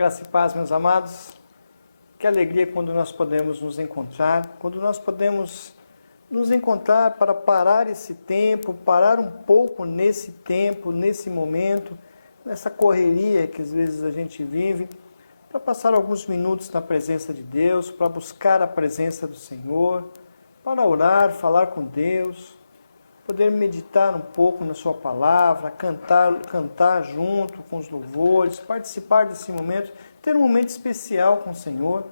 Graça e paz, meus amados. Que alegria quando nós podemos nos encontrar, quando nós podemos nos encontrar para parar esse tempo, parar um pouco nesse tempo, nesse momento, nessa correria que às vezes a gente vive, para passar alguns minutos na presença de Deus, para buscar a presença do Senhor, para orar, falar com Deus, poder meditar um pouco na sua palavra, cantar junto com os louvores, participar desse momento, ter um momento especial com o Senhor.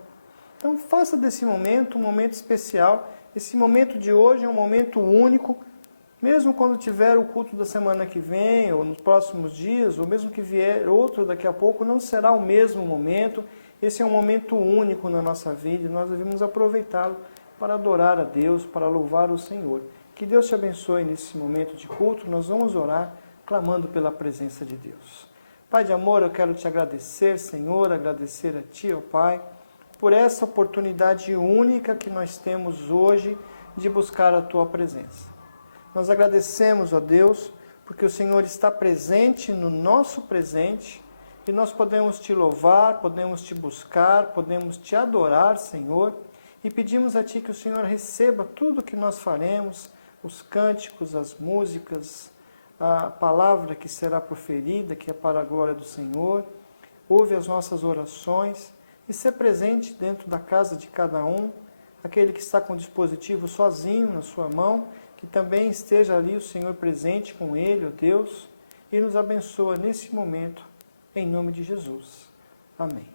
Então faça desse momento um momento especial. Esse momento de hoje é um momento único, mesmo quando tiver o culto da semana que vem, ou nos próximos dias, ou mesmo que vier outro daqui a pouco, não será o mesmo momento. Esse é um momento único na nossa vida e nós devemos aproveitá-lo para adorar a Deus, para louvar o Senhor. Que Deus te abençoe nesse momento de culto. Nós vamos orar clamando pela presença de Deus. Pai de amor, eu quero te agradecer, Senhor, agradecer a Ti, ó Pai, por essa oportunidade única que nós temos hoje de buscar a Tua presença. Nós agradecemos, ó Deus, porque o Senhor está presente no nosso presente e nós podemos Te louvar, podemos Te buscar, podemos Te adorar, Senhor, e pedimos a Ti que o Senhor receba tudo o que nós faremos, os cânticos, as músicas, a palavra que será proferida, que é para a glória do Senhor. Ouve as nossas orações e ser presente dentro da casa de cada um, aquele que está com o dispositivo sozinho na sua mão, que também esteja ali o Senhor presente com ele, ó Deus, e nos abençoa nesse momento, em nome de Jesus. Amém.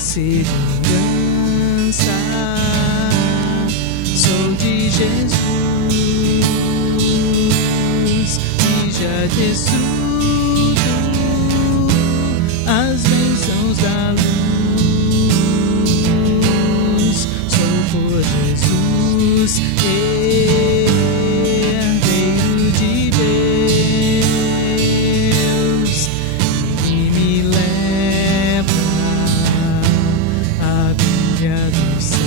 Segurança, sou de Jesus e já desfruto as bênçãos da luz. Sou por Jesus, herdeiro de Deus, e me leva do céu.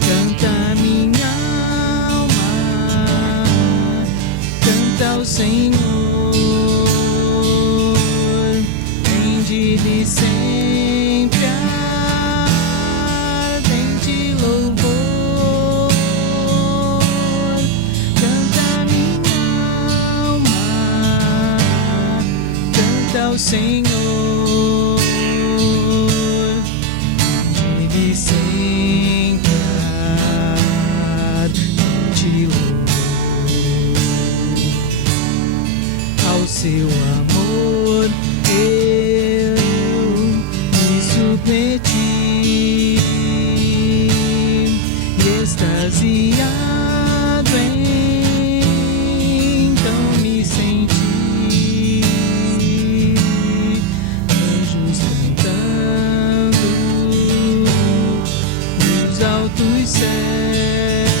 Canta minha alma, canta ao Senhor, rende-lhe sempre ardente louvor. Canta minha alma, canta ao Senhor, seu amor eu me submeti, e extasiado então me senti, anjos cantando nos altos céus,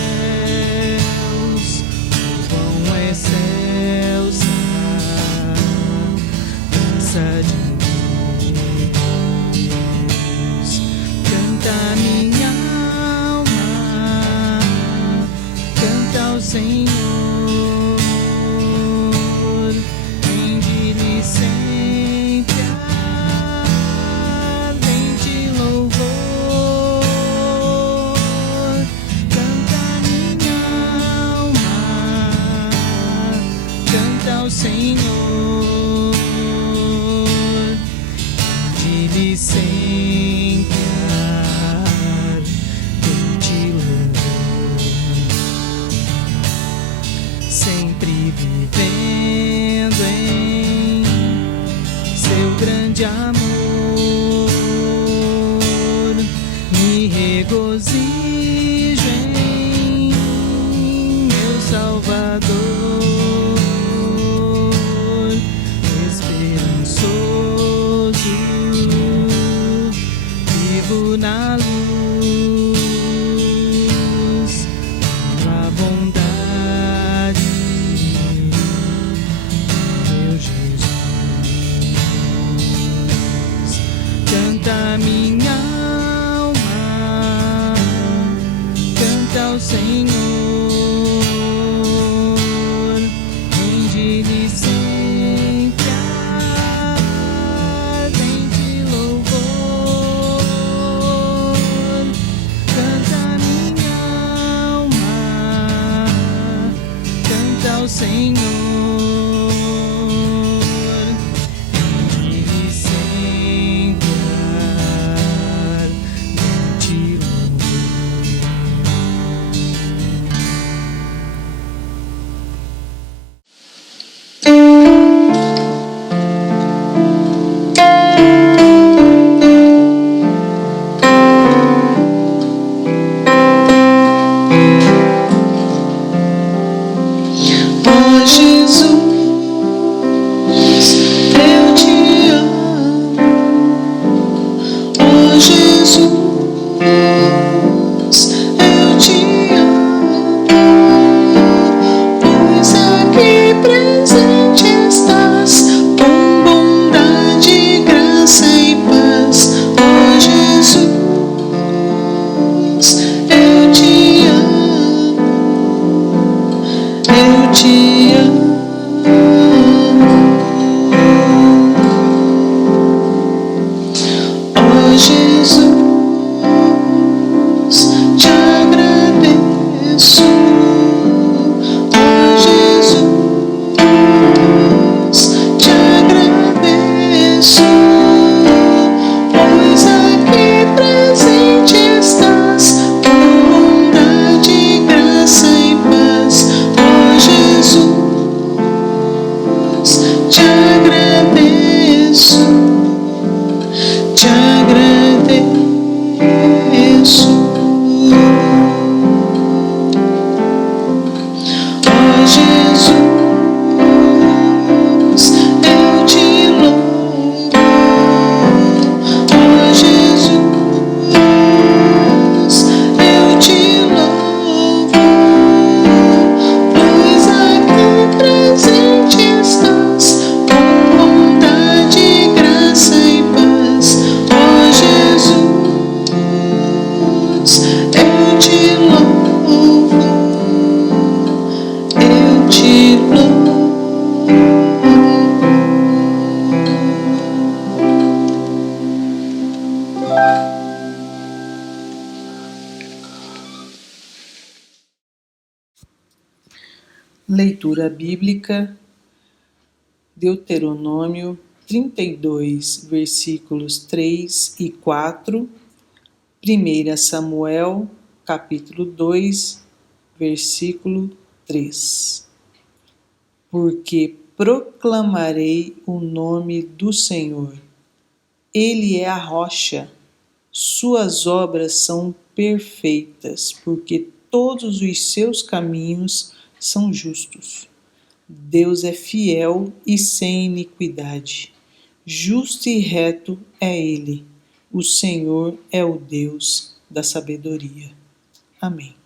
louvam excelsa de Deus. Canta minha alma, canta ao Senhor, rende-lhe sempre ardente louvor. Canta minha alma, canta ao Senhor, de sempre ardente louvor, sempre vivendo em seu grande amor, me regozijo em meu Salvador, esperançoso na luz, pela bondade de meu Jesus. Canta minha alma, te agradeço. Ó Jesus, te agradeço, pois aqui presente estás, com bondade, graça e paz. Ó Jesus, te agradeço, te agradeço. Ó Jesus, eu te louvo. Ó Jesus, eu te louvo, pois aqui presente estás, com bondade, graça e paz. Ó Jesus, eu te louvo, eu te louvo. Leitura bíblica, Deuteronômio 32, versículos 3 e 4, 1 Samuel, capítulo 2, versículo 3. Porque proclamarei o nome do Senhor. Ele é a rocha, suas obras são perfeitas, porque todos os seus caminhos são justos. Deus é fiel e sem iniquidade. Justo e reto é Ele. O Senhor é o Deus da sabedoria. Amém.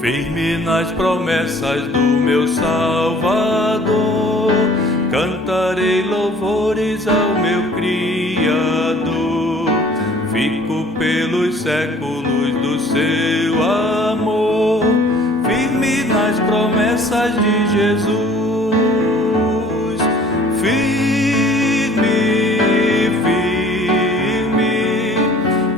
Firme nas promessas do meu Salvador, cantarei louvores ao meu Criador. Fico pelos séculos do seu amor, firme nas promessas de Jesus. Firme, firme,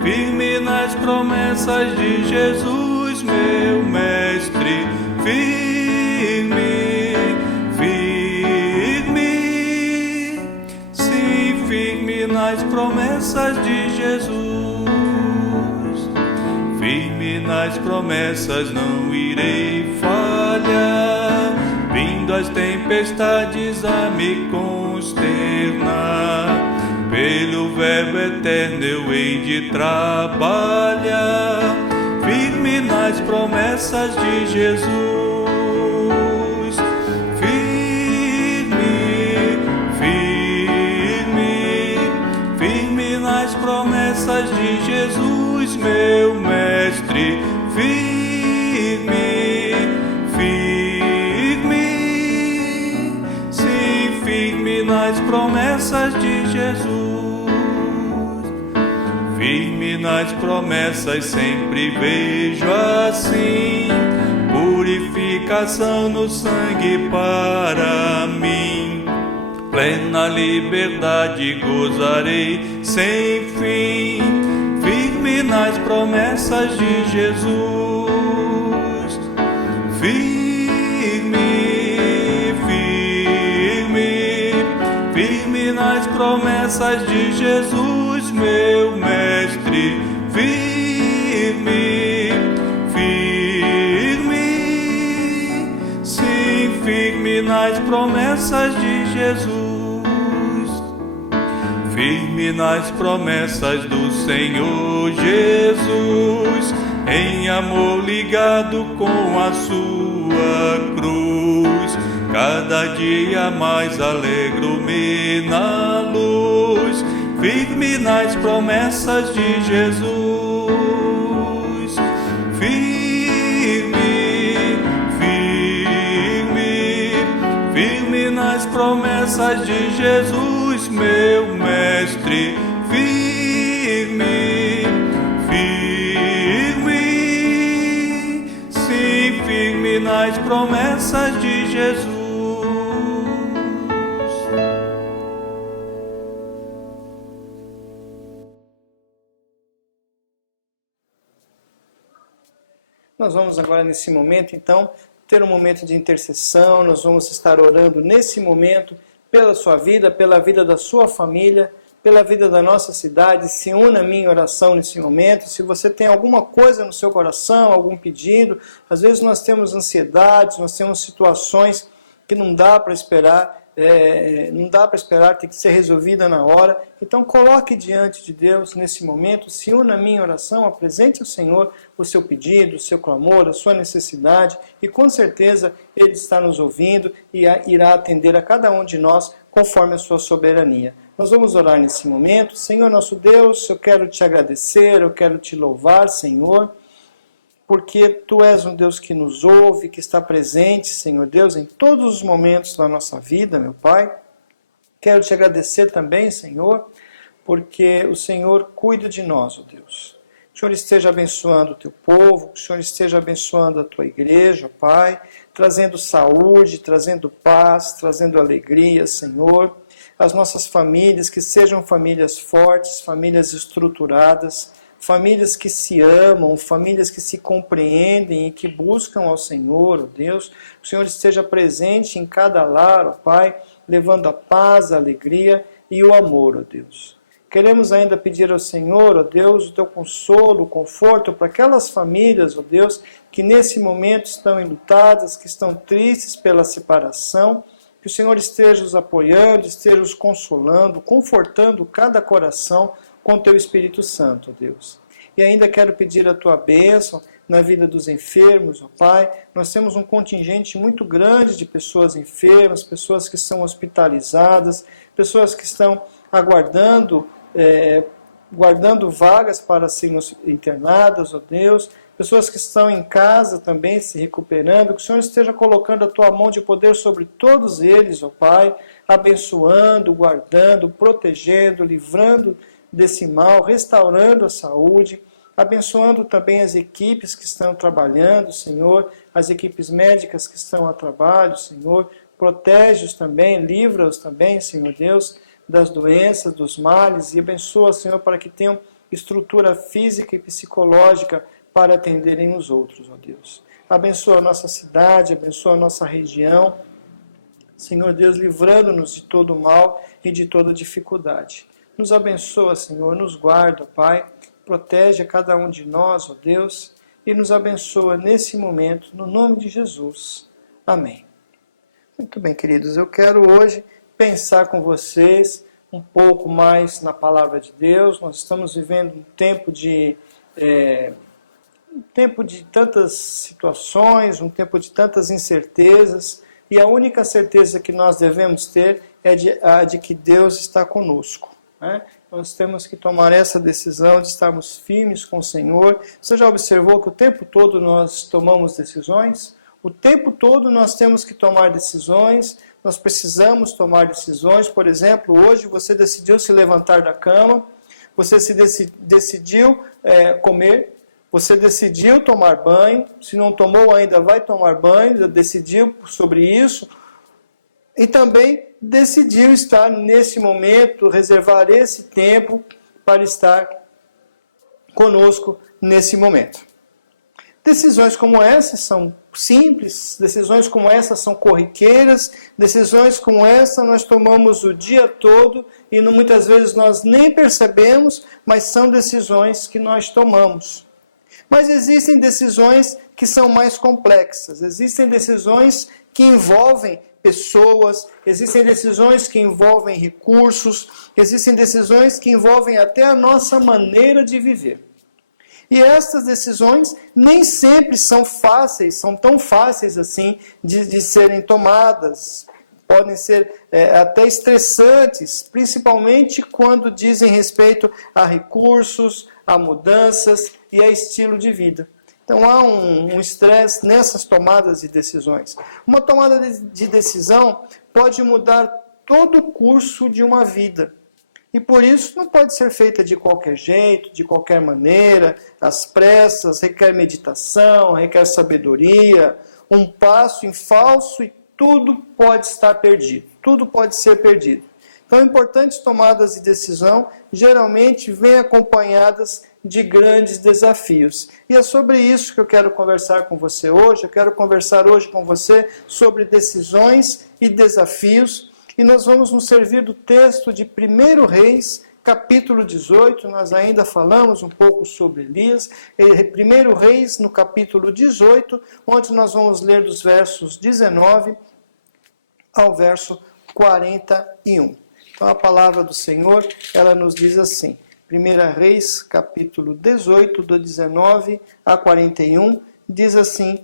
firme nas promessas de Jesus, meu mestre. Firme, firme, sim, firme nas promessas de Jesus. Firme nas promessas, não irei falhar, vindo as tempestades a me consternar. Pelo verbo eterno eu hei de trabalhar, firme nas promessas de Jesus. Firme, firme, firme nas promessas de Jesus, meu mestre. Firme, firme, sim, firme nas promessas de Jesus. Firme nas promessas, sempre vejo assim, purificação no sangue para mim. Plena liberdade gozarei sem fim, firme nas promessas de Jesus. Firme, firme, firme nas promessas de Jesus, meu mestre. Firme, firme, sim, firme nas promessas de Jesus. Firme nas promessas do Senhor Jesus, em amor ligado com a sua cruz. Cada dia mais alegro-me na luz, firme nas promessas de Jesus. Firme, firme, firme nas promessas de Jesus, meu mestre. Firme, firme, sim, firme nas promessas de Jesus. Nós vamos agora, nesse momento, então, ter um momento de intercessão. Nós vamos estar orando nesse momento pela sua vida, pela vida da sua família, pela vida da nossa cidade. Se una a mim em oração nesse momento. Se você tem alguma coisa no seu coração, algum pedido, às vezes nós temos ansiedades, nós temos situações que não dá para esperar, tem que ser resolvida na hora. Então coloque diante de Deus nesse momento, se una a mim em oração, apresente ao Senhor o seu pedido, o seu clamor, a sua necessidade, e com certeza Ele está nos ouvindo e irá atender a cada um de nós conforme a sua soberania. Nós vamos orar nesse momento. Senhor nosso Deus, eu quero te agradecer, eu quero te louvar, Senhor, porque Tu és um Deus que nos ouve, que está presente, Senhor Deus, em todos os momentos da nossa vida, meu Pai. Quero te agradecer também, Senhor, porque o Senhor cuida de nós, ó Deus. Que o Senhor esteja abençoando o Teu povo, que o Senhor esteja abençoando a Tua igreja, Pai, trazendo saúde, trazendo paz, trazendo alegria, Senhor. As nossas famílias, que sejam famílias fortes, famílias estruturadas, famílias que se amam, famílias que se compreendem e que buscam ao Senhor, ó Deus. O Senhor esteja presente em cada lar, ó Pai, levando a paz, a alegria e o amor, ó Deus. Queremos ainda pedir ao Senhor, ó Deus, o Teu consolo, o conforto para aquelas famílias, ó Deus, que nesse momento estão enlutadas, que estão tristes pela separação. Que o Senhor esteja os apoiando, esteja os consolando, confortando cada coração com o Teu Espírito Santo, ó Deus. E ainda quero pedir a Tua bênção na vida dos enfermos, ó Pai. Nós temos um contingente muito grande de pessoas enfermas, pessoas que são hospitalizadas, pessoas que estão aguardando, guardando vagas para serem internadas, ó Deus. Pessoas que estão em casa também se recuperando, que o Senhor esteja colocando a Tua mão de poder sobre todos eles, ó Pai, abençoando, guardando, protegendo, livrando desse mal, restaurando a saúde, abençoando também as equipes que estão trabalhando, Senhor, as equipes médicas que estão a trabalho, Senhor, protege-os também, livra-os também, Senhor Deus, das doenças, dos males, e abençoa, Senhor, para que tenham estrutura física e psicológica para atenderem os outros, ó Deus. Abençoa a nossa cidade, abençoa a nossa região, Senhor Deus, livrando-nos de todo mal e de toda dificuldade. Nos abençoa, Senhor, nos guarda, Pai, protege a cada um de nós, ó Deus, e nos abençoa nesse momento, no nome de Jesus. Amém. Muito bem, queridos, eu quero hoje pensar com vocês um pouco mais na Palavra de Deus. Nós estamos vivendo um tempo de tantas situações, um tempo de tantas incertezas, e a única certeza que nós devemos ter é a de que Deus está conosco, né? Nós temos que tomar essa decisão de estarmos firmes com o Senhor. Você já observou que o tempo todo nós tomamos decisões? O tempo todo nós temos que tomar decisões, nós precisamos tomar decisões. Por exemplo, hoje você decidiu se levantar da cama, você decidiu comer, você decidiu tomar banho, se não tomou ainda vai tomar banho, já decidiu sobre isso, e também decidiu estar nesse momento, reservar esse tempo para estar conosco nesse momento. Decisões como essas são simples, decisões como essas são corriqueiras, decisões como essa nós tomamos o dia todo e muitas vezes nós nem percebemos, mas são decisões que nós tomamos. Mas existem decisões que são mais complexas, existem decisões que envolvem pessoas, existem decisões que envolvem recursos, existem decisões que envolvem até a nossa maneira de viver. E essas decisões nem sempre são fáceis, são tão fáceis assim de serem tomadas. Podem ser até estressantes, principalmente quando dizem respeito a recursos, a mudanças e a estilo de vida. Então há um estresse nessas tomadas de decisões. Uma tomada de decisão pode mudar todo o curso de uma vida. E por isso não pode ser feita de qualquer jeito, de qualquer maneira, às pressas, requer meditação, requer sabedoria, um passo em falso e tudo pode estar perdido, tudo pode ser perdido. Então, importantes tomadas de decisão geralmente vêm acompanhadas de grandes desafios. E é sobre isso que eu quero conversar com você hoje. Eu quero conversar hoje com você sobre decisões e desafios. E nós vamos nos servir do texto de 1 Reis, capítulo 18. Nós ainda falamos um pouco sobre Elias. 1 Reis, no capítulo 18, onde nós vamos ler dos versos 19 ao verso 41. Então, a palavra do Senhor, ela nos diz assim, 1 Reis, capítulo 18, do 19 a 41, diz assim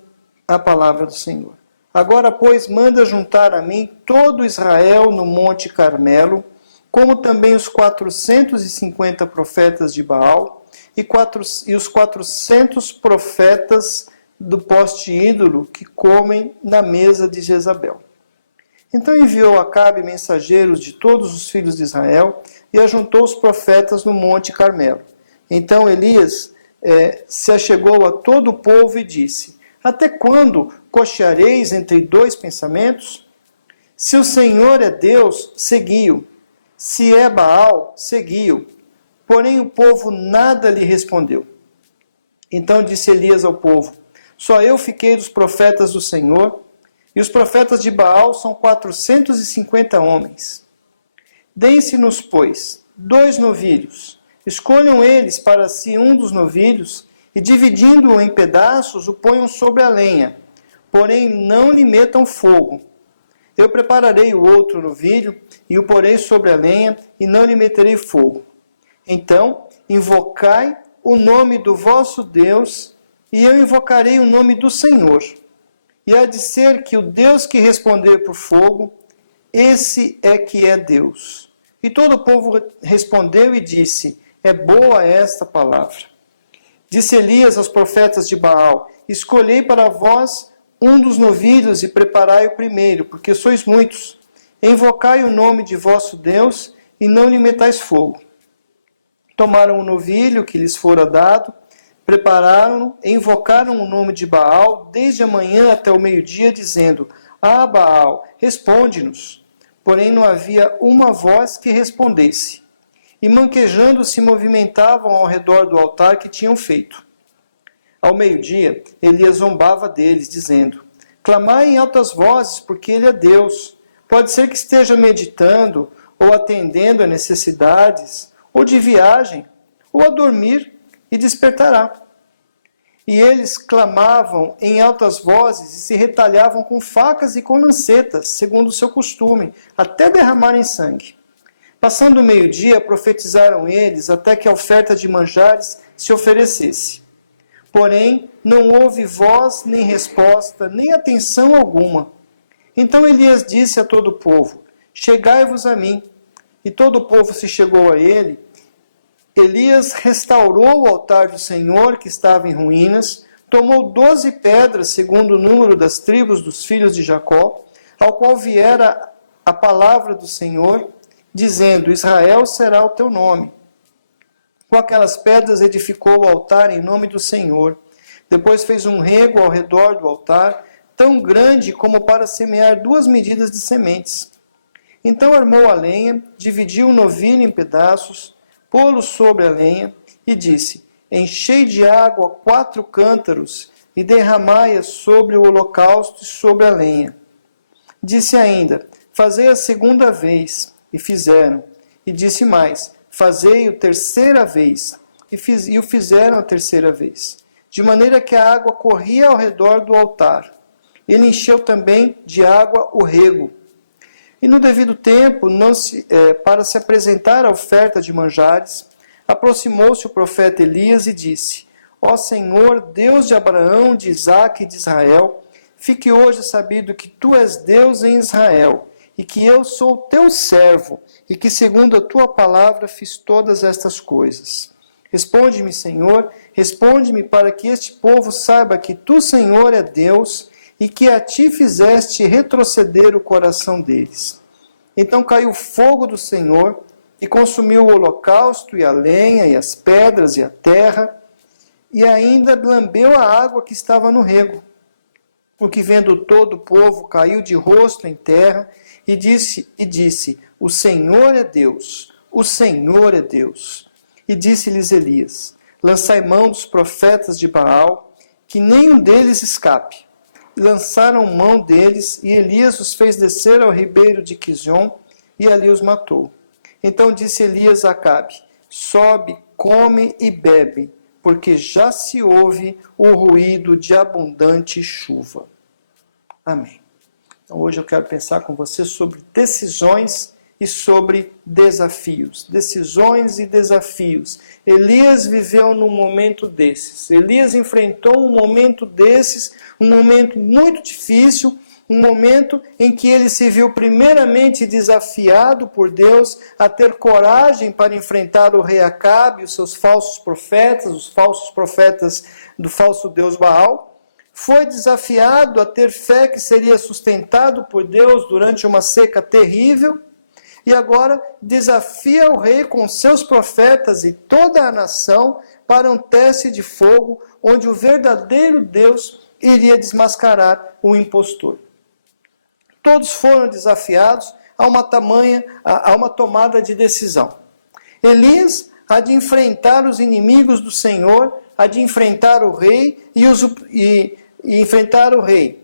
a palavra do Senhor. Agora, pois, manda juntar a mim todo Israel no Monte Carmelo, como também os 450 profetas de Baal e os 400 profetas do poste ídolo que comem na mesa de Jezabel. Então enviou Acabe mensageiros de todos os filhos de Israel e ajuntou os profetas no Monte Carmelo. Então Elias se achegou a todo o povo e disse: Até quando cocheareis entre dois pensamentos? Se o Senhor é Deus, segui-o. Se é Baal, segui-o. Porém o povo nada lhe respondeu. Então disse Elias ao povo: Só eu fiquei dos profetas do Senhor, e os profetas de Baal são 450 homens. Deem-se-nos, pois, 2 novilhos. Escolham eles para si um dos novilhos, e dividindo-o em pedaços, o ponham sobre a lenha. Porém, não lhe metam fogo. Eu prepararei o outro novilho, e o porei sobre a lenha, e não lhe meterei fogo. Então, invocai o nome do vosso Deus, e eu invocarei o nome do Senhor. E há de ser que o Deus que responder por fogo, esse é que é Deus. E todo o povo respondeu e disse: É boa esta palavra. Disse Elias aos profetas de Baal: Escolhei para vós um dos novilhos e preparai o primeiro, porque sois muitos. Invocai o nome de vosso Deus e não lhe metais fogo. Tomaram o novilho que lhes fora dado, prepararam-no e invocaram o nome de Baal desde a manhã até o meio-dia, dizendo: Ah, Baal, responde-nos. Porém não havia uma voz que respondesse. E manquejando se movimentavam ao redor do altar que tinham feito. Ao meio-dia, Elias zombava deles, dizendo: Clamai em altas vozes, porque ele é Deus. Pode ser que esteja meditando, ou atendendo a necessidades, ou de viagem, ou a dormir, e despertará. E eles clamavam em altas vozes e se retalhavam com facas e com lancetas, segundo o seu costume, até derramarem sangue. Passando o meio-dia, profetizaram eles até que a oferta de manjares se oferecesse. Porém, não houve voz, nem resposta, nem atenção alguma. Então Elias disse a todo o povo: Chegai-vos a mim. E todo o povo se chegou a ele. Elias restaurou o altar do Senhor, que estava em ruínas, tomou 12 pedras, segundo o número das tribos dos filhos de Jacó, ao qual viera a palavra do Senhor, dizendo: Israel será o teu nome. Com aquelas pedras edificou o altar em nome do Senhor. Depois fez um rego ao redor do altar, tão grande como para semear 2 medidas de sementes. Então armou a lenha, dividiu o novilho em pedaços, pô-lo sobre a lenha e disse: Enchei de água 4 cântaros e derramai-a sobre o holocausto e sobre a lenha. Disse ainda: Fazei a segunda vez. E fizeram. E disse mais: Fazei-o terceira vez. E o fizeram a terceira vez. De maneira que a água corria ao redor do altar. Ele encheu também de água o rego. E no devido tempo, para se apresentar a oferta de manjares, aproximou-se o profeta Elias e disse: Ó Senhor, Deus de Abraão, de Isaque e de Israel, fique hoje sabido que tu és Deus em Israel, e que eu sou teu servo, e que segundo a tua palavra fiz todas estas coisas. Responde-me, Senhor, responde-me para que este povo saiba que tu, Senhor, é Deus, e que a ti fizeste retroceder o coração deles. Então caiu fogo do Senhor e consumiu o holocausto, e a lenha, e as pedras, e a terra, e ainda lambeu a água que estava no rego. O que vendo todo o povo caiu de rosto em terra, e disse, o Senhor é Deus, o Senhor é Deus. E disse-lhes Elias, lançai mão dos profetas de Baal, que nenhum deles escape. E lançaram mão deles, e Elias os fez descer ao ribeiro de Quizion, e ali os matou. Então disse Elias a Acabe, sobe, come e bebe, porque já se ouve o ruído de abundante chuva. Amém. Então hoje eu quero pensar com você sobre decisões e sobre desafios. Decisões e desafios. Elias viveu num momento desses. Elias enfrentou um momento desses, um momento muito difícil, um momento em que ele se viu primeiramente desafiado por Deus a ter coragem para enfrentar o rei Acabe e os seus falsos profetas, os falsos profetas do falso Deus Baal. Foi desafiado a ter fé que seria sustentado por Deus durante uma seca terrível. E agora desafia o rei com seus profetas e toda a nação para um teste de fogo, onde o verdadeiro Deus iria desmascarar o impostor. Todos foram desafiados a uma tomada de decisão. Elias há de enfrentar os inimigos do Senhor, há de enfrentar o rei e enfrentar o rei.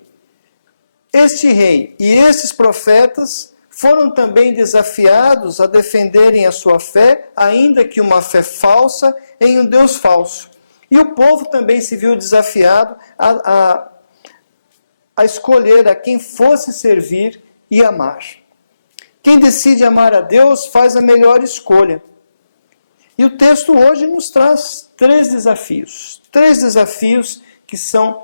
Este rei e esses profetas foram também desafiados a defenderem a sua fé, ainda que uma fé falsa, em um Deus falso. E o povo também se viu desafiado a escolher a quem fosse servir e amar. Quem decide amar a Deus faz a melhor escolha. E o texto hoje nos traz três desafios que são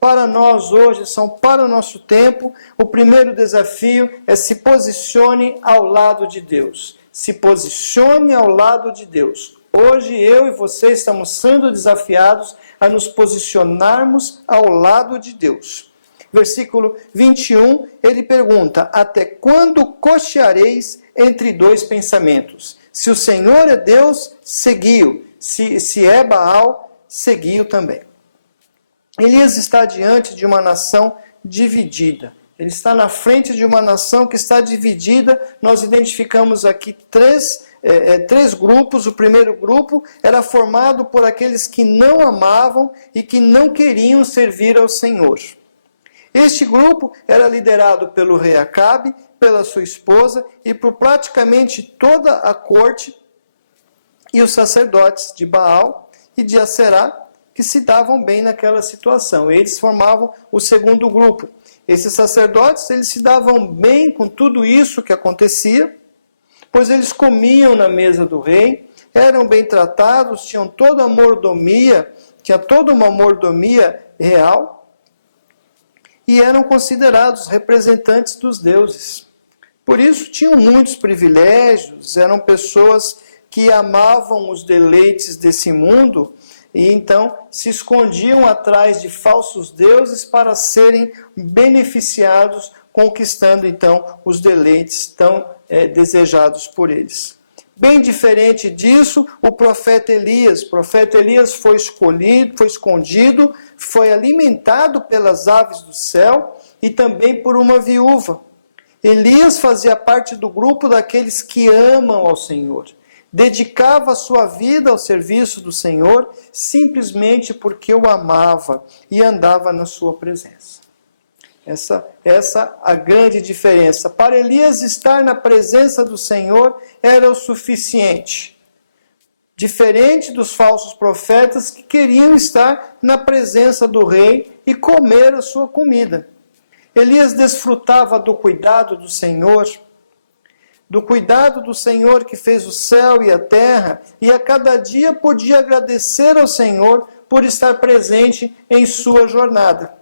para nós hoje, são para o nosso tempo. O primeiro desafio é se posicione ao lado de Deus. Se posicione ao lado de Deus. Hoje eu e você estamos sendo desafiados a nos posicionarmos ao lado de Deus. Versículo 21, ele pergunta, até quando cocheareis entre dois pensamentos? Se o Senhor é Deus, seguiu. Se é Baal, seguiu também. Elias está diante de uma nação dividida. Ele está na frente de uma nação que está dividida. Nós identificamos aqui três grupos. O primeiro grupo era formado por aqueles que não amavam e que não queriam servir ao Senhor. Este grupo era liderado pelo rei Acabe, pela sua esposa e por praticamente toda a corte e os sacerdotes de Baal e de Aserá, que se davam bem naquela situação. Eles formavam o segundo grupo. Esses sacerdotes, eles se davam bem com tudo isso que acontecia, pois eles comiam na mesa do rei, eram bem tratados, tinham toda a mordomia, tinha toda uma mordomia real, e eram considerados representantes dos deuses. Por isso tinham muitos privilégios, eram pessoas que amavam os deleites desse mundo, e então se escondiam atrás de falsos deuses para serem beneficiados, conquistando então os deleites tão desejados por eles. Bem diferente disso, o profeta Elias. O profeta Elias foi escondido, foi alimentado pelas aves do céu e também por uma viúva. Elias fazia parte do grupo daqueles que amam ao Senhor. Dedicava a sua vida ao serviço do Senhor simplesmente porque o amava e andava na sua presença. Essa a grande diferença. Para Elias, estar na presença do Senhor era o suficiente. Diferente dos falsos profetas que queriam estar na presença do rei e comer a sua comida. Elias desfrutava do cuidado do Senhor, que fez o céu e a terra, e a cada dia podia agradecer ao Senhor por estar presente em sua jornada.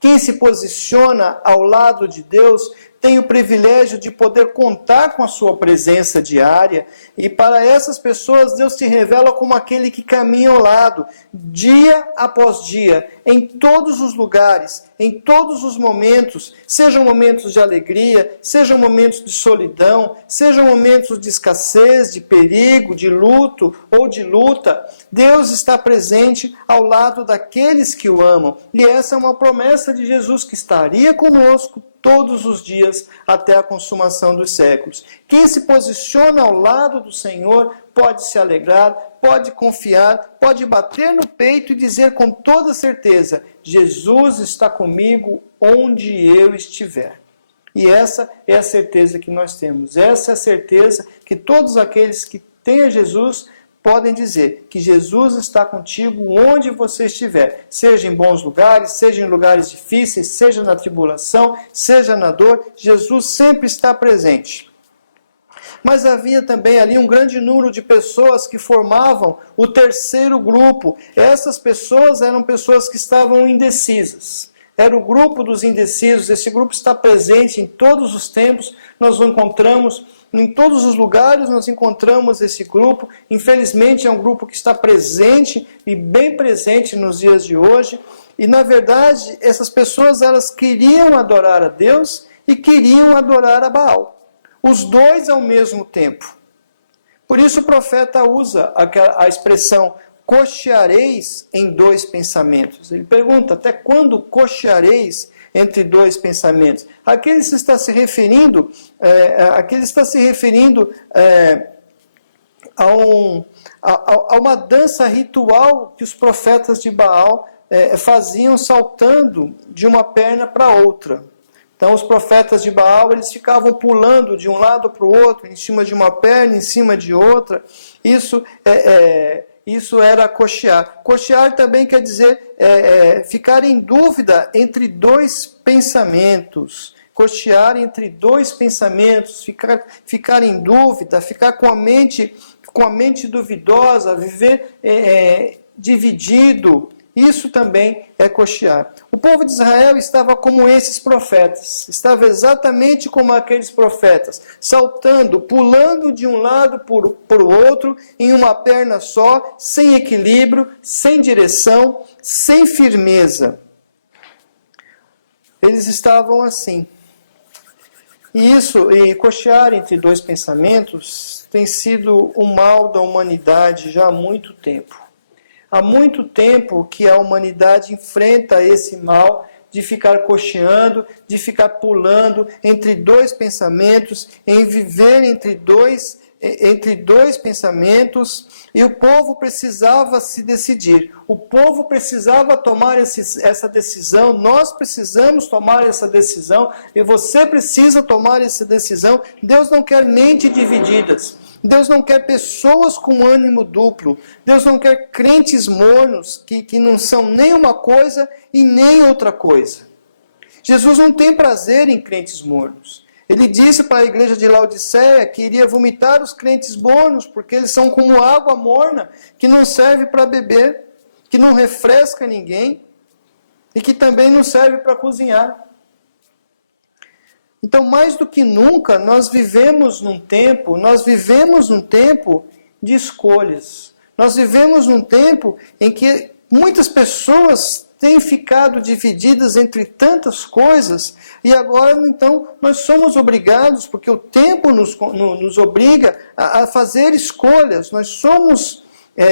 Quem se posiciona ao lado de Deus têm o privilégio de poder contar com a sua presença diária. E para essas pessoas, Deus se revela como aquele que caminha ao lado, dia após dia, em todos os lugares, em todos os momentos, sejam momentos de alegria, sejam momentos de solidão, sejam momentos de escassez, de perigo, de luto ou de luta. Deus está presente ao lado daqueles que o amam. E essa é uma promessa de Jesus, que estaria conosco todos os dias até a consumação dos séculos. Quem se posiciona ao lado do Senhor pode se alegrar, pode confiar, pode bater no peito e dizer com toda certeza: Jesus está comigo onde eu estiver. E essa é a certeza que nós temos. Essa é a certeza que todos aqueles que têm a Jesus podem dizer, que Jesus está contigo onde você estiver, seja em bons lugares, seja em lugares difíceis, seja na tribulação, seja na dor, Jesus sempre está presente. Mas havia também ali um grande número de pessoas que formavam o terceiro grupo. Essas pessoas eram pessoas que estavam indecisas. Era o grupo dos indecisos. Esse grupo está presente em todos os tempos. Nós o encontramos em todos os lugares, nós encontramos esse grupo. Infelizmente é um grupo que está presente e bem presente nos dias de hoje. E na verdade, essas pessoas, elas queriam adorar a Deus e queriam adorar a Baal. Os dois ao mesmo tempo. Por isso o profeta usa a expressão cocheareis em dois pensamentos. Ele pergunta: até quando cocheareis entre dois pensamentos? Aqui ele está se referindo, a uma dança ritual que os profetas de Baal faziam saltando de uma perna para outra. Então, os profetas de Baal, eles ficavam pulando de um lado para o outro, em cima de uma perna, em cima de outra. Isso era cochear. Cochear também quer dizer ficar em dúvida entre dois pensamentos. Cochear entre dois pensamentos, ficar em dúvida, ficar com a mente duvidosa, viver dividido. Isso também é cochear. O povo de Israel estava como esses profetas. Estava exatamente como aqueles profetas. Saltando, pulando de um lado para o outro, em uma perna só, sem equilíbrio, sem direção, sem firmeza. Eles estavam assim. E cochear entre dois pensamentos tem sido o mal da humanidade já há muito tempo. Há muito tempo que a humanidade enfrenta esse mal de ficar cocheando, de ficar pulando entre dois pensamentos, em viver entre dois pensamentos, e o povo precisava se decidir. O povo precisava tomar essa decisão, nós precisamos tomar essa decisão, e você precisa tomar essa decisão. Deus não quer mentes divididas. Deus não quer pessoas com ânimo duplo. Deus não quer crentes mornos que não são nem uma coisa e nem outra coisa. Jesus não tem prazer em crentes mornos. Ele disse para a igreja de Laodiceia que iria vomitar os crentes mornos, porque eles são como água morna, que não serve para beber, que não refresca ninguém e que também não serve para cozinhar. Então, mais do que nunca, nós vivemos num tempo de escolhas. Nós vivemos num tempo em que muitas pessoas têm ficado divididas entre tantas coisas, e agora, então, nós somos obrigados, porque o tempo nos obriga a fazer escolhas. Nós somos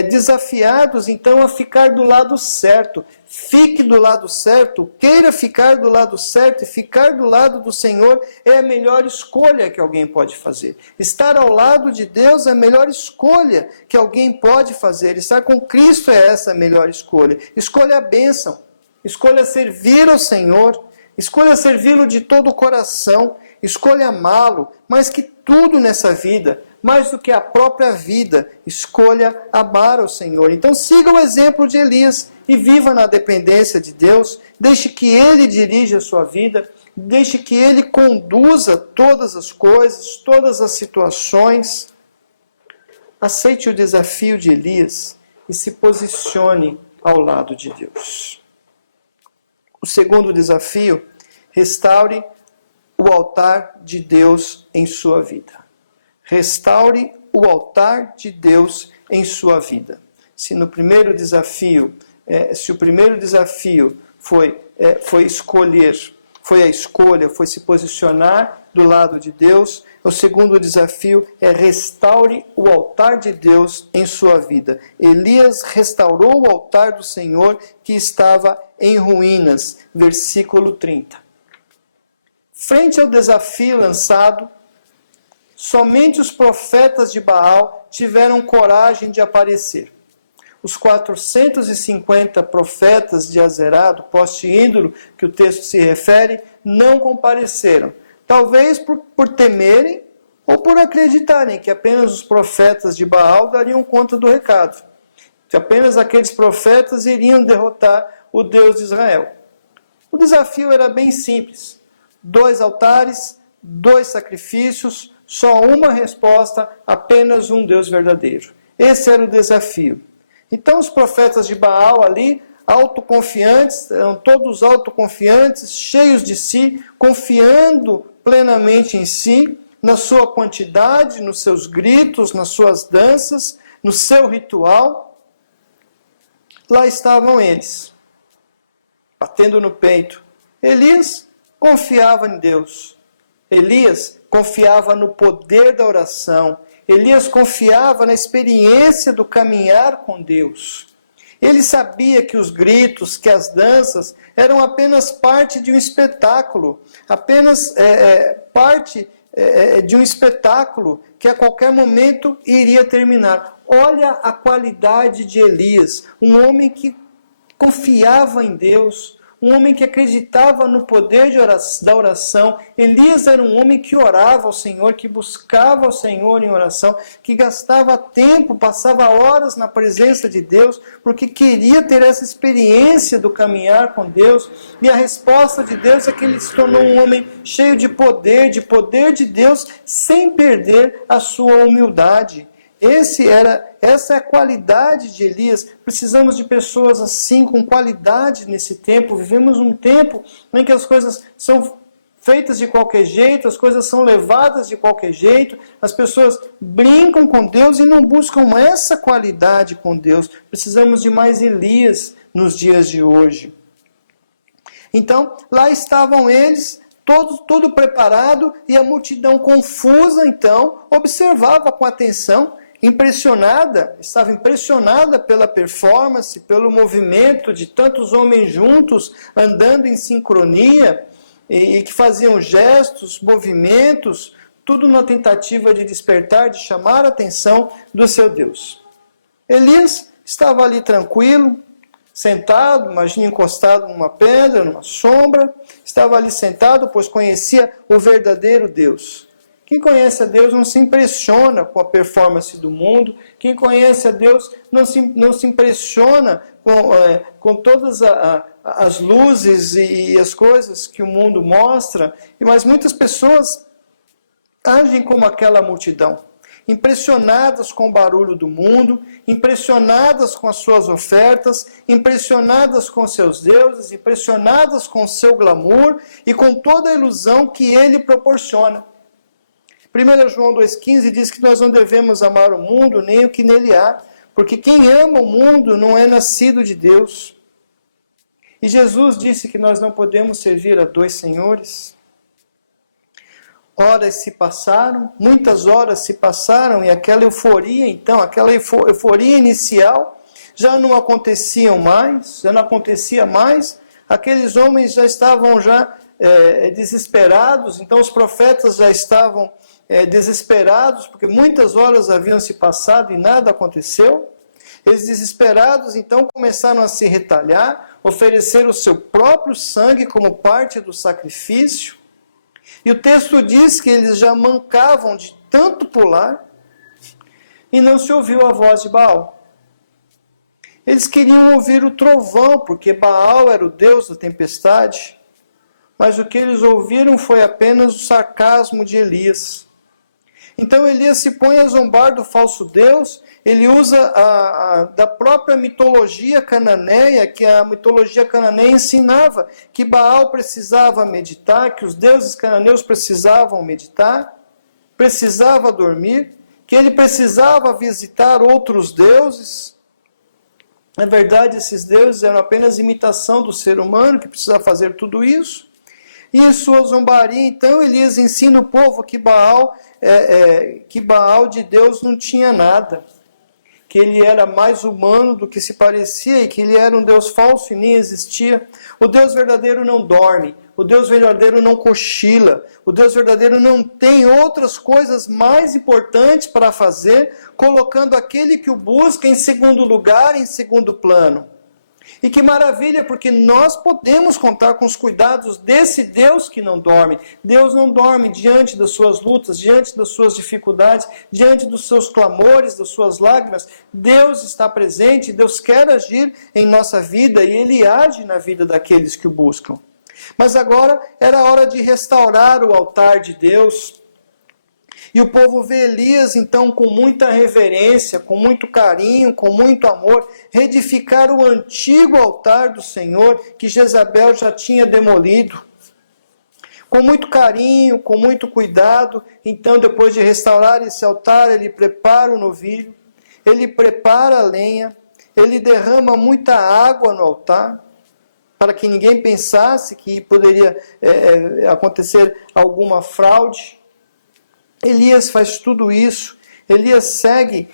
desafiados, então, a ficar do lado certo. Fique do lado certo, queira ficar do lado certo, e ficar do lado do Senhor é a melhor escolha que alguém pode fazer. Estar ao lado de Deus é a melhor escolha que alguém pode fazer. Estar com Cristo é essa a melhor escolha. Escolha a bênção, escolha servir ao Senhor, escolha servi-lo de todo o coração, escolha amá-lo, mais que tudo nessa vida, mais do que a própria vida, escolha amar ao Senhor. Então siga o exemplo de Elias e viva na dependência de Deus. Deixe que Ele dirija a sua vida, deixe que Ele conduza todas as coisas, todas as situações. Aceite o desafio de Elias e se posicione ao lado de Deus. O segundo desafio: restaure o altar de Deus em sua vida. Restaure o altar de Deus em sua vida. Se no primeiro desafio, se o primeiro desafio foi escolher, foi a escolha, foi se posicionar do lado de Deus, o segundo desafio é restaure o altar de Deus em sua vida. Elias restaurou o altar do Senhor que estava em ruínas. Versículo 30. Frente ao desafio lançado, somente os profetas de Baal tiveram coragem de aparecer. Os 450 profetas de Azerá, do poste ídolo, que o texto se refere, não compareceram. Talvez por temerem ou por acreditarem que apenas os profetas de Baal dariam conta do recado. Que apenas aqueles profetas iriam derrotar o Deus de Israel. O desafio era bem simples. 2 altares, 2 sacrifícios, só uma resposta, apenas um Deus verdadeiro. Esse era o desafio. Então os profetas de Baal ali, autoconfiantes, eram todos autoconfiantes, cheios de si, confiando plenamente em si, na sua quantidade, nos seus gritos, nas suas danças, no seu ritual. Lá estavam eles, batendo no peito. Elias confiava em Deus. Elias confiava no poder da oração. Elias confiava na experiência do caminhar com Deus. Ele sabia que os gritos, que as danças eram apenas parte de um espetáculo, apenas parte de um espetáculo que a qualquer momento iria terminar. Olha a qualidade de Elias, um homem que confiava em Deus, um homem que acreditava no poder da oração. Elias era um homem que orava ao Senhor, que buscava ao Senhor em oração, que gastava tempo, passava horas na presença de Deus, porque queria ter essa experiência do caminhar com Deus. E a resposta de Deus é que ele se tornou um homem cheio de poder de Deus, sem perder a sua humildade. Essa é a qualidade de Elias. Precisamos de pessoas assim, com qualidade nesse tempo. Vivemos um tempo em que as coisas são feitas de qualquer jeito, as coisas são levadas de qualquer jeito, as pessoas brincam com Deus e não buscam essa qualidade com Deus. Precisamos de mais Elias nos dias de hoje. Então, lá estavam eles, tudo preparado, e a multidão confusa, então, observava com atenção, estava impressionada pela performance, pelo movimento de tantos homens juntos, andando em sincronia, e que faziam gestos, movimentos, tudo na tentativa de despertar, de chamar a atenção do seu Deus. Elias estava ali tranquilo, sentado, imagina encostado numa pedra, numa sombra, estava ali sentado, pois conhecia o verdadeiro Deus. Quem conhece a Deus não se impressiona com a performance do mundo. Quem conhece a Deus não se impressiona com todas as luzes e as coisas que o mundo mostra. Mas muitas pessoas agem como aquela multidão, impressionadas com o barulho do mundo, impressionadas com as suas ofertas, impressionadas com seus deuses, impressionadas com o seu glamour e com toda a ilusão que ele proporciona. 1 João 2,15 diz que nós não devemos amar o mundo nem o que nele há, porque quem ama o mundo não é nascido de Deus. E Jesus disse que nós não podemos servir a 2 senhores. Horas se passaram, muitas horas se passaram, e aquela euforia, então, aquela euforia inicial, já não acontecia mais, aqueles homens já estavam desesperados, então os profetas já estavam desesperados, porque muitas horas haviam se passado e nada aconteceu. Eles desesperados, então, começaram a se retalhar, oferecer o seu próprio sangue como parte do sacrifício. E o texto diz que eles já mancavam de tanto pular e não se ouviu a voz de Baal. Eles queriam ouvir o trovão, porque Baal era o deus da tempestade, mas o que eles ouviram foi apenas o sarcasmo de Elias. Então Elias se põe a zombar do falso Deus, ele usa da própria mitologia cananeia, que a mitologia cananeia ensinava que Baal precisava meditar, que os deuses cananeus precisavam meditar, precisava dormir, que ele precisava visitar outros deuses. Na verdade, esses deuses eram apenas imitação do ser humano, que precisava fazer tudo isso. E em sua zombaria, então, Elias ensina o povo que Baal de Deus não tinha nada, que ele era mais humano do que se parecia e que ele era um Deus falso e nem existia. O Deus verdadeiro não dorme, o Deus verdadeiro não cochila, o Deus verdadeiro não tem outras coisas mais importantes para fazer, colocando aquele que o busca em segundo lugar, em segundo plano. E que maravilha, porque nós podemos contar com os cuidados desse Deus que não dorme. Deus não dorme diante das suas lutas, diante das suas dificuldades, diante dos seus clamores, das suas lágrimas. Deus está presente, Deus quer agir em nossa vida e Ele age na vida daqueles que o buscam. Mas agora era hora de restaurar o altar de Deus. E o povo vê Elias, então, com muita reverência, com muito carinho, com muito amor, reedificar o antigo altar do Senhor que Jezabel já tinha demolido. Com muito carinho, com muito cuidado, então, depois de restaurar esse altar, ele prepara o novilho, ele prepara a lenha, ele derrama muita água no altar, para que ninguém pensasse que poderia acontecer alguma fraude. Elias faz tudo isso, Elias segue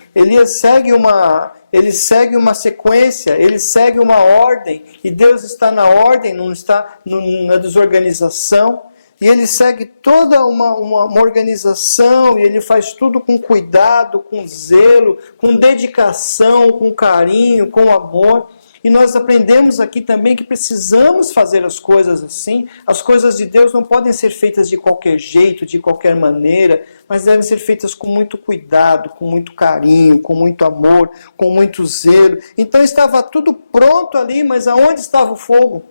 uma sequência, ele segue uma ordem, e Deus está na ordem, não está na desorganização, e ele segue toda uma organização, e ele faz tudo com cuidado, com zelo, com dedicação, com carinho, com amor. E nós aprendemos aqui também que precisamos fazer as coisas assim. As coisas de Deus não podem ser feitas de qualquer jeito, de qualquer maneira, mas devem ser feitas com muito cuidado, com muito carinho, com muito amor, com muito zelo. Então estava tudo pronto ali, mas aonde estava o fogo?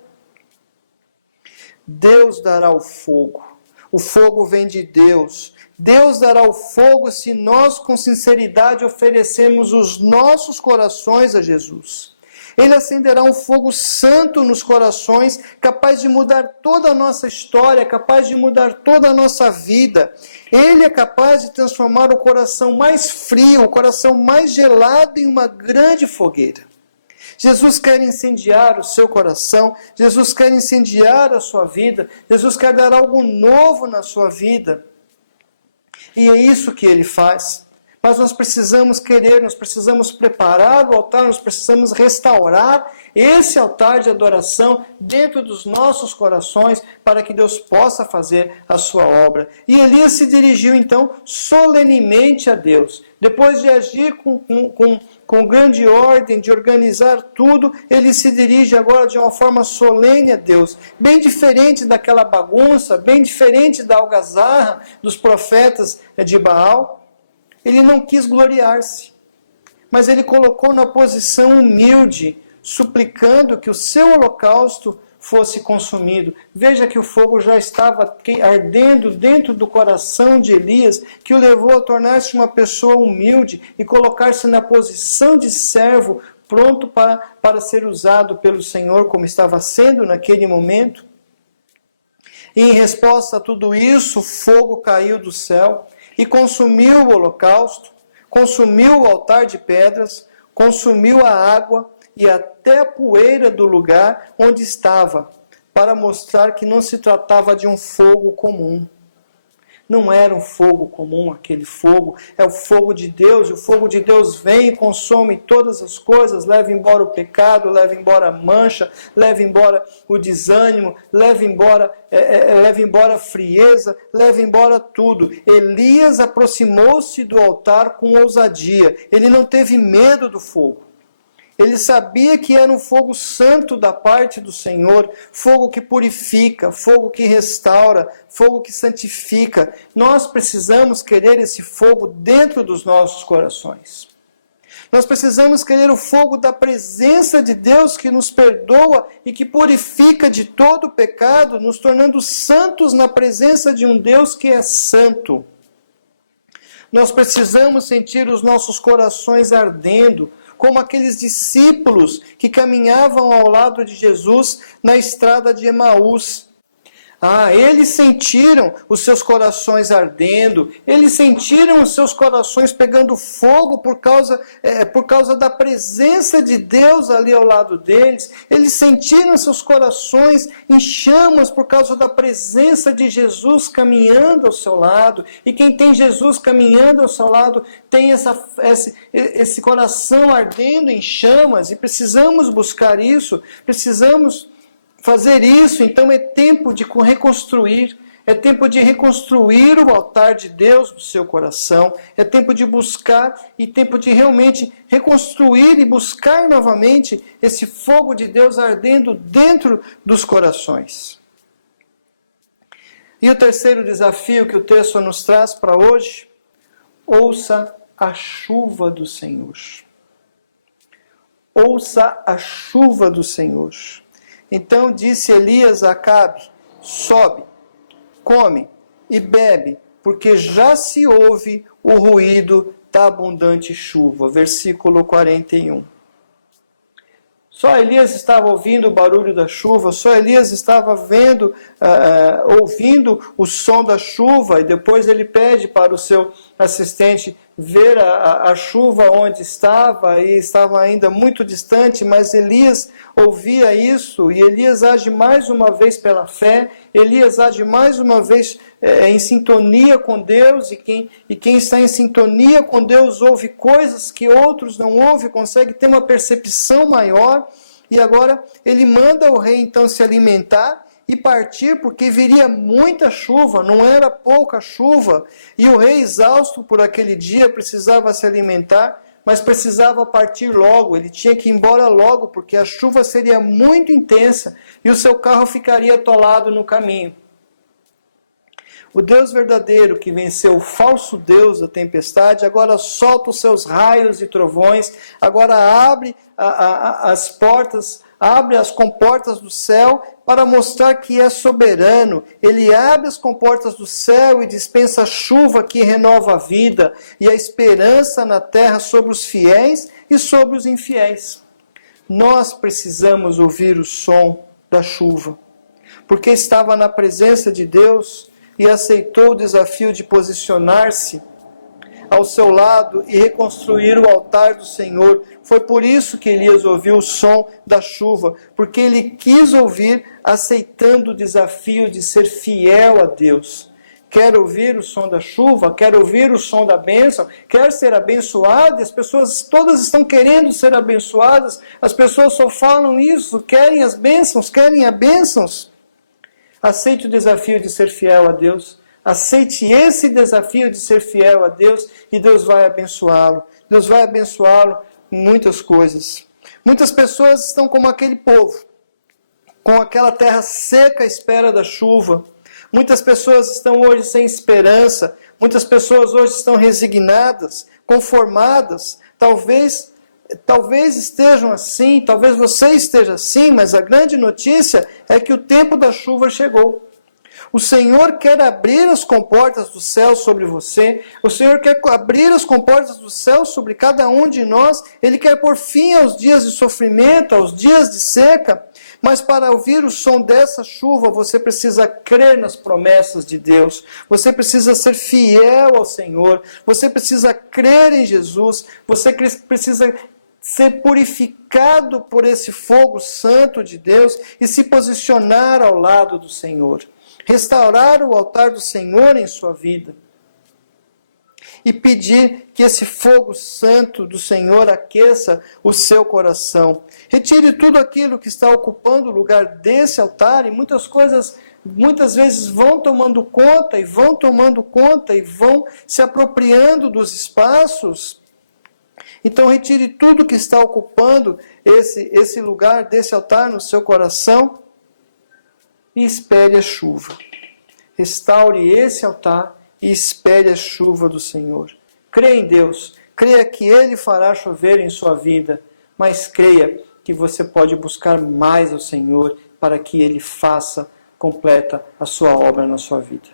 Deus dará o fogo. O fogo vem de Deus. Deus dará o fogo se nós com sinceridade oferecemos os nossos corações a Jesus. Ele acenderá um fogo santo nos corações, capaz de mudar toda a nossa história, capaz de mudar toda a nossa vida. Ele é capaz de transformar o coração mais frio, o coração mais gelado em uma grande fogueira. Jesus quer incendiar o seu coração, Jesus quer incendiar a sua vida, Jesus quer dar algo novo na sua vida. E é isso que ele faz. Mas nós precisamos querer, nós precisamos preparar o altar, nós precisamos restaurar esse altar de adoração dentro dos nossos corações para que Deus possa fazer a sua obra. E Elias se dirigiu então solenemente a Deus. Depois de agir com grande ordem, de organizar tudo, ele se dirige agora de uma forma solene a Deus. Bem diferente daquela bagunça, bem diferente da algazarra dos profetas de Baal. Ele não quis gloriar-se, mas ele colocou na posição humilde, suplicando que o seu holocausto fosse consumido. Veja que o fogo já estava ardendo dentro do coração de Elias, que o levou a tornar-se uma pessoa humilde e colocar-se na posição de servo, pronto para ser usado pelo Senhor, como estava sendo naquele momento. E em resposta a tudo isso, o fogo caiu do céu e consumiu o holocausto, consumiu o altar de pedras, consumiu a água e até a poeira do lugar onde estava, para mostrar que não se tratava de um fogo comum. Não era um fogo comum aquele fogo, é o fogo de Deus, e o fogo de Deus vem e consome todas as coisas, leva embora o pecado, leva embora a mancha, leva embora o desânimo, leva embora a frieza, leva embora tudo. Elias aproximou-se do altar com ousadia, ele não teve medo do fogo. Ele sabia que era um fogo santo da parte do Senhor, fogo que purifica, fogo que restaura, fogo que santifica. Nós precisamos querer esse fogo dentro dos nossos corações. Nós precisamos querer o fogo da presença de Deus que nos perdoa e que purifica de todo o pecado, nos tornando santos na presença de um Deus que é santo. Nós precisamos sentir os nossos corações ardendo, como aqueles discípulos que caminhavam ao lado de Jesus na estrada de Emaús. Eles sentiram os seus corações ardendo, eles sentiram os seus corações pegando fogo por causa da presença de Deus ali ao lado deles, eles sentiram seus corações em chamas por causa da presença de Jesus caminhando ao seu lado, e quem tem Jesus caminhando ao seu lado tem esse coração ardendo em chamas, e precisamos buscar isso, precisamos fazer isso. Então é tempo de reconstruir, é tempo de reconstruir o altar de Deus no seu coração, é tempo de buscar e tempo de realmente reconstruir e buscar novamente esse fogo de Deus ardendo dentro dos corações. E o terceiro desafio que o texto nos traz para hoje: ouça a chuva do Senhor. Ouça a chuva do Senhor. Então disse Elias a Acabe: sobe, come e bebe, porque já se ouve o ruído da abundante chuva. Versículo 41. Só Elias estava ouvindo o barulho da chuva, só Elias estava ouvindo o som da chuva, e depois ele pede para o seu assistente ver a chuva onde estava, e estava ainda muito distante, mas Elias ouvia isso, e Elias age mais uma vez pela fé, Elias age mais uma vez em sintonia com Deus, e quem está em sintonia com Deus ouve coisas que outros não ouvem, consegue ter uma percepção maior, e agora ele manda o rei então se alimentar e partir, porque viria muita chuva, não era pouca chuva, e o rei, exausto por aquele dia, precisava se alimentar, mas precisava partir logo, ele tinha que ir embora logo, porque a chuva seria muito intensa e o seu carro ficaria atolado no caminho. O Deus verdadeiro, que venceu o falso Deus da tempestade, agora solta os seus raios e trovões, agora abre as portas, abre as comportas do céu para mostrar que é soberano. Ele abre as comportas do céu e dispensa a chuva que renova a vida e a esperança na terra sobre os fiéis e sobre os infiéis. Nós precisamos ouvir o som da chuva, porque estava na presença de Deus e aceitou o desafio de posicionar-se ao seu lado e reconstruir o altar do Senhor. Foi por isso que Elias ouviu o som da chuva, porque ele quis ouvir, aceitando o desafio de ser fiel a Deus. Quer ouvir o som da chuva? Quer ouvir o som da bênção? Quer ser abençoado? As pessoas todas estão querendo ser abençoadas, as pessoas só falam isso, querem as bênçãos, querem as bênçãos. Aceite o desafio de ser fiel a Deus. Aceite esse desafio de ser fiel a Deus e Deus vai abençoá-lo. Deus vai abençoá-lo em muitas coisas. Muitas pessoas estão como aquele povo, com aquela terra seca à espera da chuva. Muitas pessoas estão hoje sem esperança. Muitas pessoas hoje estão resignadas, conformadas. Talvez estejam assim, talvez você esteja assim, mas a grande notícia é que o tempo da chuva chegou. O Senhor quer abrir as comportas do céu sobre você, o Senhor quer abrir as comportas do céu sobre cada um de nós, Ele quer pôr fim aos dias de sofrimento, aos dias de seca, mas para ouvir o som dessa chuva, você precisa crer nas promessas de Deus, você precisa ser fiel ao Senhor, você precisa crer em Jesus, você precisa ser purificado por esse fogo santo de Deus e se posicionar ao lado do Senhor. Restaurar o altar do Senhor em sua vida. E pedir que esse fogo santo do Senhor aqueça o seu coração. Retire tudo aquilo que está ocupando o lugar desse altar, e muitas coisas, muitas vezes vão tomando conta e vão se apropriando dos espaços. Então retire tudo que está ocupando esse lugar desse altar no seu coração e espere a chuva. Restaure esse altar e espere a chuva do Senhor. Creia em Deus, creia que Ele fará chover em sua vida, mas creia que você pode buscar mais ao Senhor para que Ele faça completa a sua obra na sua vida.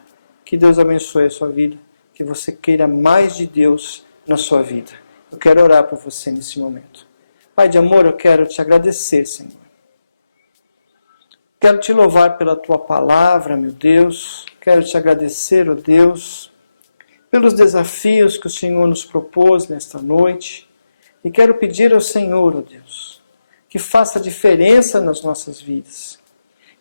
Que Deus abençoe a sua vida. que você queira mais de Deus na sua vida. Eu quero orar por você nesse momento. Pai de amor, eu quero te agradecer, Senhor. Quero te louvar pela tua palavra, meu Deus. Quero te agradecer, ó Deus, pelos desafios que o Senhor nos propôs nesta noite. E quero pedir ao Senhor, ó Deus, que faça diferença nas nossas vidas.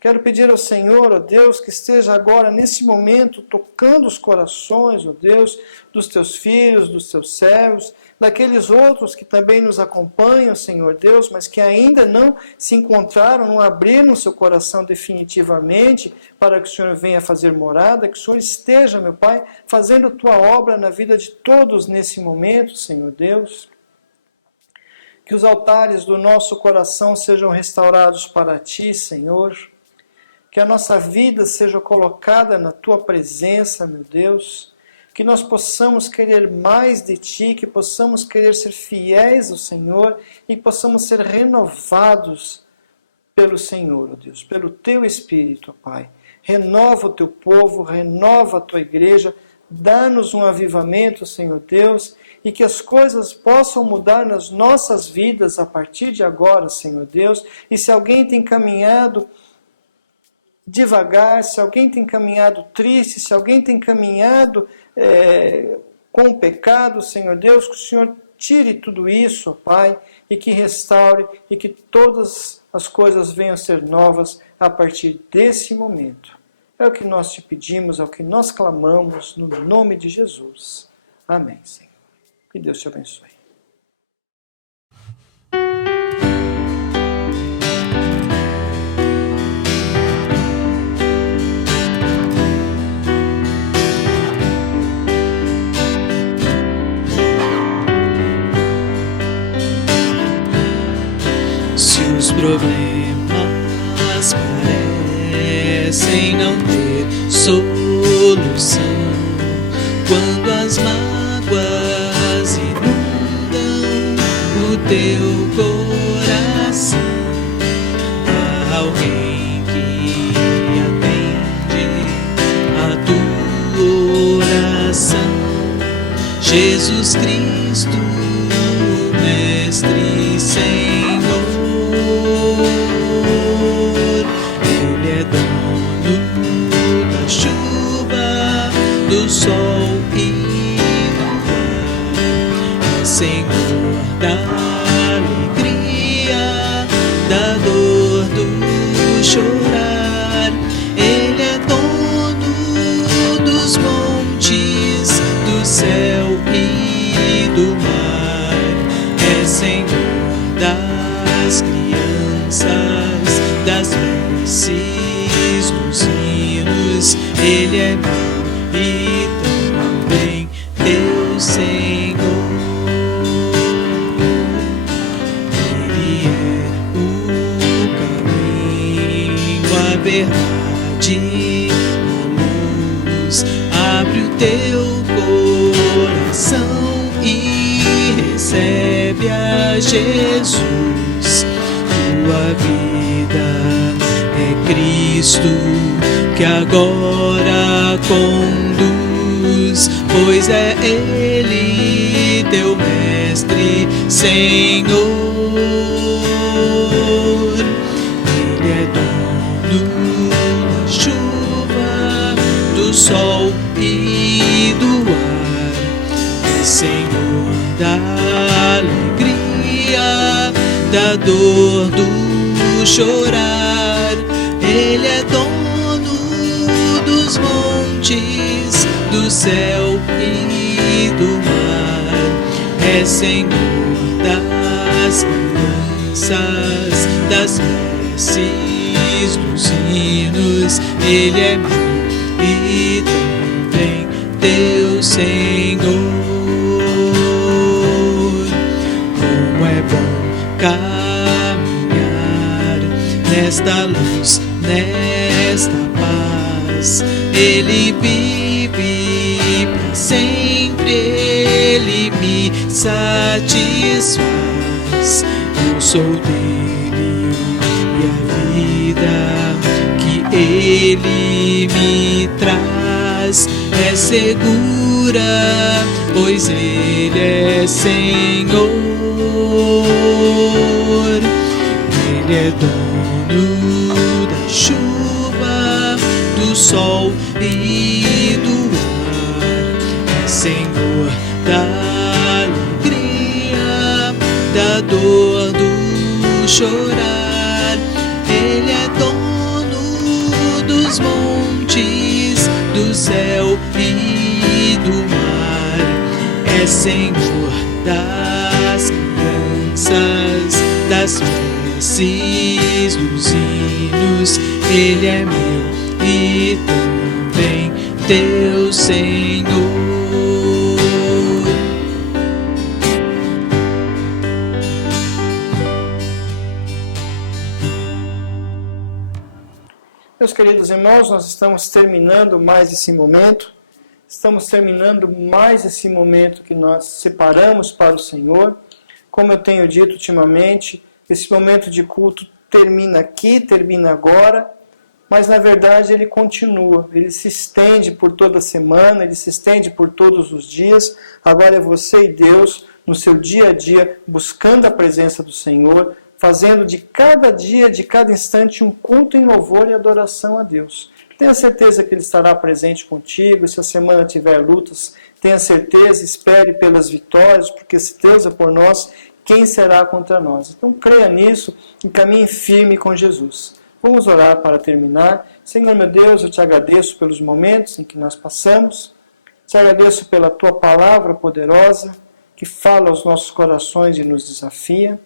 Quero pedir ao Senhor, ó Deus, que esteja agora, nesse momento, tocando os corações, ó Deus, dos teus filhos, dos teus servos, daqueles outros que também nos acompanham, Senhor Deus, mas que ainda não se encontraram, não abriram seu coração definitivamente para que o Senhor venha fazer morada, que o Senhor esteja, meu Pai, fazendo tua obra na vida de todos nesse momento, Senhor Deus. Que os altares do nosso coração sejam restaurados para ti, Senhor. Que a nossa vida seja colocada na tua presença, meu Deus. Que nós possamos querer mais de ti, que possamos querer ser fiéis ao Senhor e que possamos ser renovados pelo Senhor, ó Deus, pelo teu Espírito, ó Pai. Renova o teu povo, renova a tua igreja, dá-nos um avivamento, Senhor Deus, e que as coisas possam mudar nas nossas vidas a partir de agora, Senhor Deus. E se alguém tem caminhado devagar, se alguém tem caminhado triste, se alguém tem caminhado com o pecado, Senhor Deus, que o Senhor tire tudo isso, ó Pai, e que restaure, e que todas as coisas venham a ser novas a partir desse momento. É o que nós te pedimos, é o que nós clamamos, no nome de Jesus. Amém, Senhor. Que Deus te abençoe. Os problemas parecem não ter solução, quando as mágoas inundam o teu coração. Há alguém que atende a tua oração, Jesus Cristo, Mestre e Senhor. Ele é dono da chuva, do sol e do ar, é Senhor da alegria, da dor, do chorar. Ele é dono dos montes, do céu e do mar, é Senhor das crianças, das preces, dos hinos. Ele é meu e também teu Senhor. Ele é o caminho, a verdade, a luz. Abre o teu coração e recebe a Jesus. Tua vida é Cristo que agora conduz, pois é Ele teu Mestre, Senhor. Ele é dono da chuva, do sol e do ar, é Senhor da alegria, da dor, do chorar. Ele é dono dos montes, do céu e do mar, é Senhor das crianças, das preces, dos hinos. Ele é meu e também teu Senhor. Como é bom caminhar nesta luz, nesta paz. Ele vive para sempre, Ele me satisfaz. Eu sou dele e a vida que Ele me traz é é segura, pois Ele é Senhor. Ele é dono da chuva, do sol e do ar, é Senhor da alegria, da dor, do chorar. Ele é dono dos montes, do céu e do mar, é Senhor das crianças, das preces, dos hinos. Ele é meu e também teu Senhor. Meus queridos irmãos, nós estamos terminando mais esse momento. Estamos terminando mais esse momento que nós separamos para o Senhor. Como eu tenho dito ultimamente, esse momento de culto termina aqui, termina agora, mas na verdade ele continua, ele se estende por toda a semana, ele se estende por todos os dias. Agora é você e Deus, no seu dia a dia, buscando a presença do Senhor, fazendo de cada dia, de cada instante, um culto em louvor e adoração a Deus. Tenha certeza que Ele estará presente contigo. Se a semana tiver lutas, tenha certeza, espere pelas vitórias, porque se Deus é por nós, quem será contra nós? Então creia nisso e caminhe firme com Jesus. Vamos orar para terminar. Senhor meu Deus, eu te agradeço pelos momentos em que nós passamos. Te agradeço pela tua palavra poderosa, que fala aos nossos corações e nos desafia.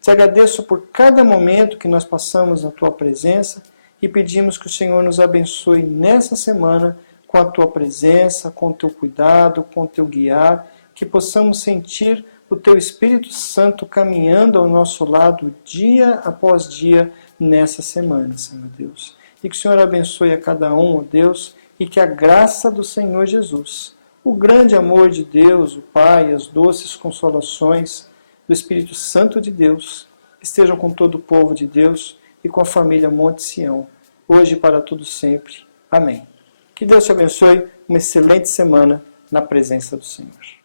Te agradeço por cada momento que nós passamos na tua presença e pedimos que o Senhor nos abençoe nessa semana com a tua presença, com o teu cuidado, com o teu guiar, que possamos sentir o teu Espírito Santo caminhando ao nosso lado dia após dia nessa semana, Senhor Deus. E que o Senhor abençoe a cada um, ó Deus, e que a graça do Senhor Jesus, o grande amor de Deus, o Pai, as doces consolações do Espírito Santo de Deus, estejam com todo o povo de Deus e com a família Monte Sião, hoje e para tudo sempre. Amém. Que Deus te abençoe, uma excelente semana na presença do Senhor.